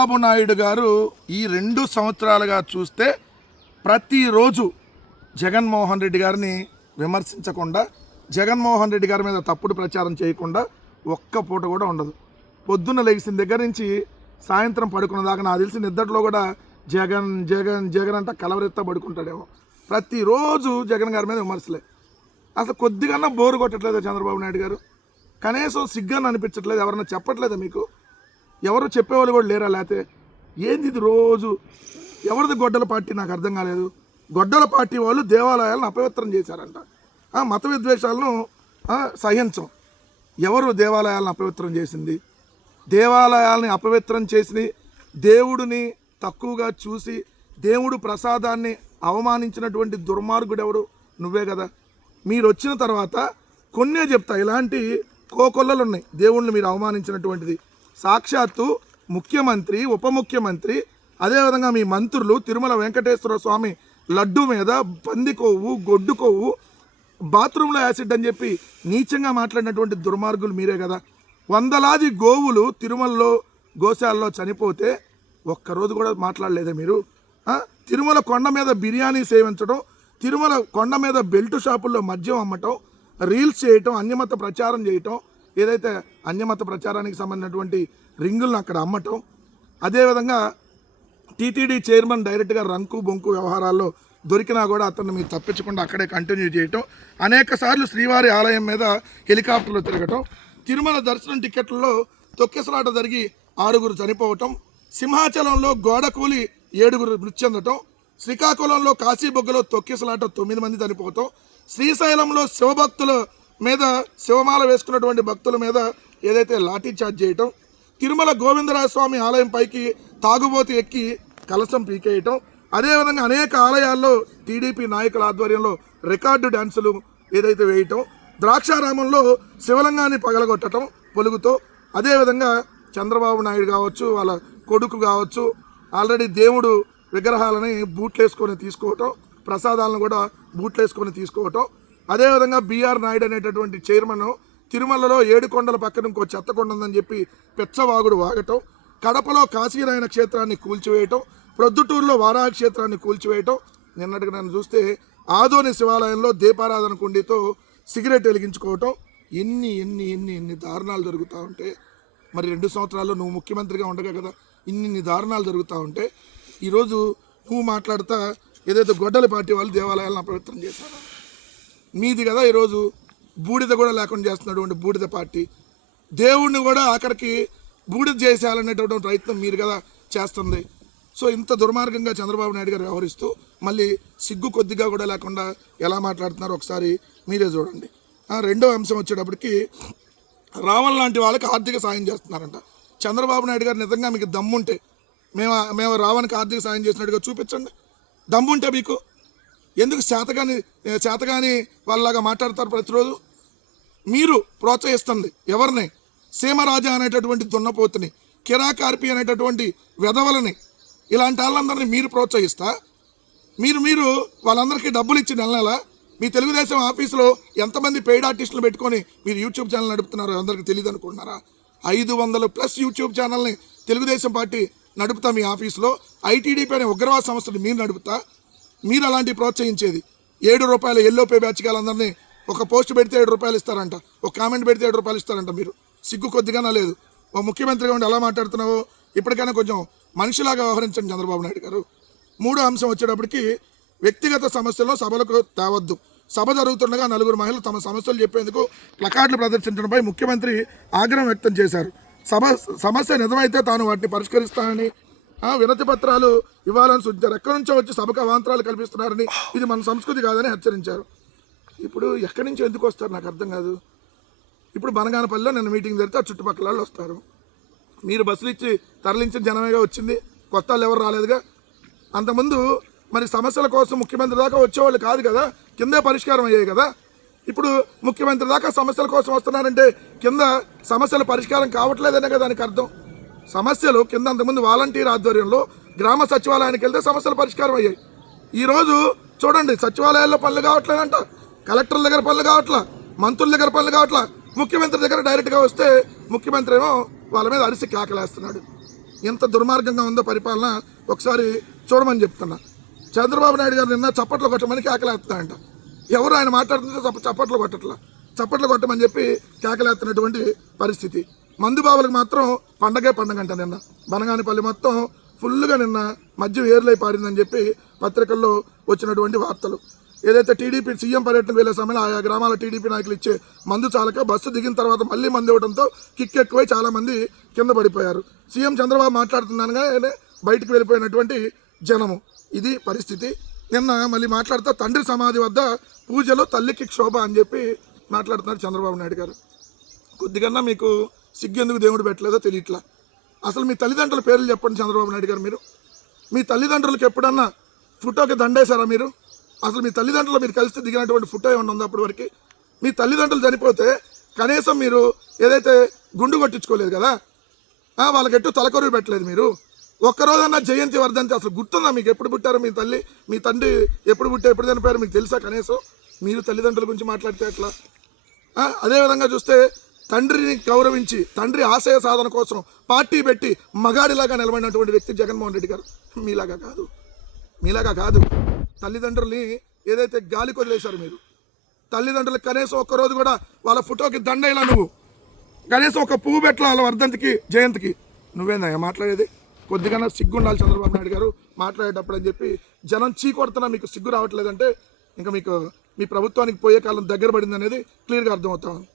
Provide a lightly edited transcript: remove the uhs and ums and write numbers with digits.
చంద్రబాబు నాయుడు గారు ఈ 2 సంవత్సరాలుగా చూస్తే ప్రతిరోజు జగన్మోహన్ రెడ్డి గారిని విమర్శించకుండా, జగన్మోహన్ రెడ్డి గారి మీద తప్పుడు ప్రచారం చేయకుండా ఒక్క పూట కూడా ఉండదు. పొద్దున్న లెగిసిన దగ్గర నుంచి సాయంత్రం పడుకున్న దాకా నాకు తెలిసి నిద్రలో కూడా జగన్ జగన్ జగన్ అంట కలవరెత్తా పడుకుంటాడేమో. ప్రతిరోజు జగన్ గారి మీద విమర్శలే. అసలు కొద్దిగా బోరు కొట్టట్లేదు చంద్రబాబు నాయుడు గారు? కనీసం సిగ్గాన్ని అనిపించట్లేదు? ఎవరన్నా చెప్పట్లేదా మీకు? ఎవరు చెప్పేవాళ్ళు కూడా లేరా? లేకపోతే ఏంది ఇది రోజు? ఎవరిది గొడ్డల పార్టీ? నాకు అర్థం కాలేదు. గొడ్డల పార్టీ వాళ్ళు దేవాలయాలను అపవిత్రం చేశారంట. మత విద్వేషాలను సహించం. ఎవరు దేవాలయాలను అపవిత్రం చేసింది? దేవాలయాలని అపవిత్రం చేసి దేవుడిని తక్కువగా చూసి దేవుడు ప్రసాదాన్ని అవమానించినటువంటి దుర్మార్గుడు ఎవడు? నువ్వే కదా. మీరు వచ్చిన తర్వాత కొన్నే చెప్తా, ఇలాంటి కోకొల్లలు ఉన్నాయి దేవుణ్ణి మీరు అవమానించినటువంటిది. సాక్షాత్తు ముఖ్యమంత్రి, ఉప ముఖ్యమంత్రి, అదేవిధంగా మీ మంత్రులు తిరుమల వెంకటేశ్వర స్వామి లడ్డు మీద పంది కొవ్వు, గొడ్డు కొవ్వు, బాత్రూంలో యాసిడ్ అని చెప్పి నీచంగా మాట్లాడినటువంటి దుర్మార్గులు మీరే కదా. వందలాది గోవులు తిరుమలలో గోశాలలో చనిపోతే ఒక్కరోజు కూడా మాట్లాడలేదే మీరు? తిరుమల కొండ మీద బిర్యానీ సేవించడం, తిరుమల కొండ మీద బెల్ట్ షాపుల్లో మద్యం అమ్మటం, రీల్స్ చేయటం, అన్యమత ప్రచారం చేయటం, ఏదైతే అన్యమత ప్రచారానికి సంబంధించినటువంటి రింగులను అక్కడ అమ్మటం, అదేవిధంగా టీటీడీ చైర్మన్ డైరెక్ట్గా రంకు బొంకు వ్యవహారాల్లో దొరికినా కూడా అతన్ని మీరు తప్పించకుండా అక్కడే కంటిన్యూ చేయటం, అనేక సార్లు శ్రీవారి ఆలయం మీద హెలికాప్టర్లో తిరగటం, తిరుమల దర్శనం టికెట్లలో తొక్కిసలాట జరిగి 6 చనిపోవటం, సింహాచలంలో గోడ కూలి 7 మృతి చెందటం, శ్రీకాకుళంలో కాశీబొగ్గలో తొక్కిసలాట 9 మంది చనిపోవటం, శ్రీశైలంలో శివభక్తుల మీద శివమాల వేసుకున్నటువంటి భక్తుల మీద ఏదైతే లాఠీ చార్జ్ చేయటం, తిరుమల గోవిందరాజ స్వామి ఆలయం పైకి తాగుబోతు ఎక్కి కలశం పీకేయటం, అదేవిధంగా అనేక ఆలయాల్లో టీడీపీ నాయకుల ఆధ్వర్యంలో రికార్డు డ్యాన్సులు ఏదైతే వేయటం, ద్రాక్షారామంలో శివలింగాన్ని పగలగొట్టడం పొలుగుతో, అదేవిధంగా చంద్రబాబు నాయుడు కావచ్చు, వాళ్ళ కొడుకు కావచ్చు, ఆల్రెడీ దేవుడు విగ్రహాలని బూట్లేసుకొని తీసుకోవటం, ప్రసాదాలను కూడా బూట్లేసుకొని తీసుకోవటం, అదేవిధంగా బీఆర్ నాయుడు అనేటటువంటి చైర్మన్ తిరుమలలో 7 కొండల పక్కన ఇంకో చెత్త కొండ ఉందని చెప్పి పెచ్చవాగుడు వాగటం, కడపలో కాశీరాయణ క్షేత్రాన్ని కూల్చివేయటం, ప్రొద్దుటూరులో వారాహ క్షేత్రాన్ని కూల్చివేయటం, నిన్నటికి నన్ను చూస్తే ఆదోని శివాలయంలో దీపారాధన కుండీతో సిగరెట్ వెలిగించుకోవటం, ఎన్ని దారుణాలు జరుగుతూ ఉంటే, మరి 2 సంవత్సరాల్లో నువ్వు ముఖ్యమంత్రిగా ఉండగా కదా ఇన్ని దారుణాలు జరుగుతూ ఉంటే, ఈరోజు నువ్వు మాట్లాడుతా ఏదైతే గొడ్డల పార్టీ వాళ్ళు దేవాలయాలను అపవిత్రం చేశారు, మీది కదా ఈరోజు బూడిద కూడా లేకుండా చేస్తున్నటువంటి బూడిద పార్టీ, దేవుడిని కూడా ఆఖరికి బూడిద చేసేయాలనేటువంటి ప్రయత్నం మీరు కదా చేస్తుంది. సో ఇంత దుర్మార్గంగా చంద్రబాబు నాయుడు గారు వ్యవహరిస్తూ మళ్ళీ సిగ్గు కొద్దిగా కూడా లేకుండా ఎలా మాట్లాడుతున్నారో ఒకసారి మీరే చూడండి. రెండో అంశం వచ్చేటప్పటికి రావణ్ లాంటి వాళ్ళకి ఆర్థిక సాయం చేస్తున్నారంట. చంద్రబాబు నాయుడు గారు నిజంగా మీకు దమ్ముంటే మేము రావణ్కి ఆర్థిక సాయం చేసినట్టుగా చూపించండి. దమ్ముంటే మీకు ఎందుకు చేతగాని వాళ్ళలాగా మాట్లాడతారు ప్రతిరోజు? మీరు ప్రోత్సహిస్తుంది ఎవరిని? సీమరాజా అనేటటువంటి దున్నపోతుని, కిరాకార్పి అనేటటువంటి వెధవలని, ఇలాంటి వాళ్ళందరినీ మీరు ప్రోత్సహిస్తా మీరు వాళ్ళందరికీ డబ్బులు ఇచ్చి నెల మీ తెలుగుదేశం ఆఫీసులో ఎంతమంది పెయిడ్ ఆర్టిస్టులు పెట్టుకొని మీరు యూట్యూబ్ ఛానల్ నడుపుతున్నారో అందరికీ తెలియదు అనుకుంటున్నారా? 500+ యూట్యూబ్ ఛానల్ని తెలుగుదేశం పార్టీ నడుపుతా మీ ఆఫీసులో. ఐటీడీపీ అనే ఉగ్రవాద సంస్థలు మీరు నడుపుతా. మీరు అలాంటివి ప్రోత్సహించేది. 7 రూపాయలు ఎల్లో పే బ్యాచ్ వాళ్ళందరినీ ఒక పోస్ట్ పెడితే 7 రూపాయలు ఇస్తారంట, ఒక కామెంట్ పెడితే 7 రూపాయలు ఇస్తారంట. మీరు సిగ్గు కొద్దిగానే లేదు. ఒక ముఖ్యమంత్రిగా ఉండి ఎలా మాట్లాడుతున్నావో ఇప్పటికైనా కొంచెం మనిషిలాగా వ్యవహరించండి చంద్రబాబు నాయుడు గారు. 3వ అంశం వచ్చేటప్పటికి వ్యక్తిగత సమస్యల్లో సభలకు తేవద్దు. సభ జరుగుతుండగా 4 మహిళలు తమ సమస్యలు చెప్పేందుకు ప్లకార్డులు ప్రదర్శించడంపై ముఖ్యమంత్రి ఆగ్రహం వ్యక్తం చేశారు. సమస్య నిజమైతే తాను వాటిని పరిష్కరిస్తానని, వినతి పత్రాలు ఇవ్వాలని సూచించారు. ఎక్కడి నుంచో వచ్చి సభకు అవాంతరాలు కల్పిస్తున్నారని, ఇది మన సంస్కృతి కాదని హెచ్చరించారు. ఇప్పుడు ఎక్కడి నుంచో ఎందుకు వస్తారు నాకు అర్థం కాదు. ఇప్పుడు బనగానపల్లిలో నిన్న మీటింగ్ జరిగితే ఆ చుట్టుపక్కల వాళ్ళు వస్తారు. మీరు బస్సులు ఇచ్చి తరలించిన జనమేగా వచ్చింది, కొత్త వాళ్ళు ఎవరు రాలేదుగా. అంతకుముందు మరి సమస్యల కోసం ముఖ్యమంత్రి దాకా వచ్చేవాళ్ళు కాదు కదా, కిందే పరిష్కారం అయ్యాయి కదా. ఇప్పుడు ముఖ్యమంత్రి దాకా సమస్యల కోసం వస్తున్నారంటే కింద సమస్యల పరిష్కారం కావట్లేదనే కదా దానికి అర్థం. సమస్యలు కింద అంతకుముందు వాలంటీర్ ఆధ్వర్యంలో గ్రామ సచివాలయానికి వెళ్తే సమస్యలు పరిష్కారం అయ్యాయి. ఈరోజు చూడండి, సచివాలయాల్లో పనులు కావట్లేదంట, కలెక్టర్ల దగ్గర పనులు కావట్లా, మంత్రుల దగ్గర పనులు కావట్లా. ముఖ్యమంత్రి దగ్గర డైరెక్ట్గా వస్తే ముఖ్యమంత్రి ఏమో వాళ్ళ మీద అరిసి కేకలేస్తున్నాడు. ఎంత దుర్మార్గంగా ఉందో పరిపాలన ఒకసారి చూడమని చెప్తున్నా. చంద్రబాబు నాయుడు గారు నిన్న చప్పట్లు కొట్టమని కేకలేస్తున్నాయంట. ఎవరు ఆయన మాట్లాడుతుంటే చప్పట్లు కొట్టట్లా, చప్పట్లు కొట్టమని చెప్పి కేకలేస్తున్నటువంటి పరిస్థితి. మందుబాబులకు మాత్రం పండగే పండగంట. నిన్న బనగానిపల్లి మొత్తం ఫుల్గా నిన్న మద్యం ఏర్లై పారిందని చెప్పి పత్రికల్లో వచ్చినటువంటి వార్తలు. ఏదైతే టీడీపీ సీఎం పర్యటనకు వెళ్ళే సమయంలో ఆయా గ్రామాల టీడీపీ నాయకులు ఇచ్చే మందు చాలక బస్సు దిగిన తర్వాత మళ్ళీ మందు ఇవ్వడంతో కిక్ ఎక్కువై చాలామంది కింద పడిపోయారు. సీఎం చంద్రబాబు మాట్లాడుతున్నానుగానే బయటకు వెళ్ళిపోయినటువంటి జనము. ఇది పరిస్థితి. నిన్న మళ్ళీ మాట్లాడుతూ తండ్రి సమాధి వద్ద పూజలో తల్లికి క్షోభ అని చెప్పి మాట్లాడుతున్నారు చంద్రబాబు నాయుడు గారు. కొద్దిగా మీకు సిగ్గెందుకు దేవుడు పెట్టలేదో తెలియట్లా. అసలు మీ తల్లిదండ్రుల పేర్లు చెప్పండి చంద్రబాబు నాయుడు గారు. మీరు మీ తల్లిదండ్రులకు ఎప్పుడన్నా ఫోటోకి దండేశారా మీరు? అసలు మీ తల్లిదండ్రులు మీరు కలిసి దిగినటువంటి ఫోటో ఏమన్నా ఉందా అప్పటి వరకు? మీ తల్లిదండ్రులు చనిపోతే కనీసం మీరు ఏదైతే గుండు కొట్టించుకోలేదు కదా, వాళ్ళకి ఎట్టు తలకొరువు పెట్టలేదు మీరు. ఒక్కరోజన్నా జయంతి వర్ధంతి అసలు గుర్తుందా మీకు? ఎప్పుడు పుట్టారు మీ తల్లి మీ తండ్రి, ఎప్పుడు ఎప్పుడు చనిపోయారు మీకు తెలుసా? కనీసం మీరు తల్లిదండ్రుల గురించి మాట్లాడితే ఎట్లా? అదేవిధంగా చూస్తే తండ్రిని గౌరవించి తండ్రి ఆశయ సాధన కోసం పార్టీ పెట్టి మగాడిలాగా నిలబడినటువంటి వ్యక్తి జగన్మోహన్ రెడ్డి గారు. మీలాగా కాదు. తల్లిదండ్రుల్ని ఏదైతే గాలి కొదిలేశారు మీరు, తల్లిదండ్రులకు కనీసం ఒక్కరోజు కూడా వాళ్ళ ఫోటోకి దండేలా, నువ్వు కనీసం ఒక పువ్వు పెట్టాల వాళ్ళ వర్ధంతికి జయంతికి. నువ్వేందా మాట్లాడేది? కొద్దిగా సిగ్గుండాలి చంద్రబాబు నాయుడు గారు మాట్లాడేటప్పుడు అని చెప్పి జనం చీకొడుతున్నా మీకు సిగ్గు రావట్లేదంటే ఇంకా మీకు మీ ప్రభుత్వానికి పోయే కాలం దగ్గర పడింది అనేది క్లియర్గా అర్థమవుతా ఉంది.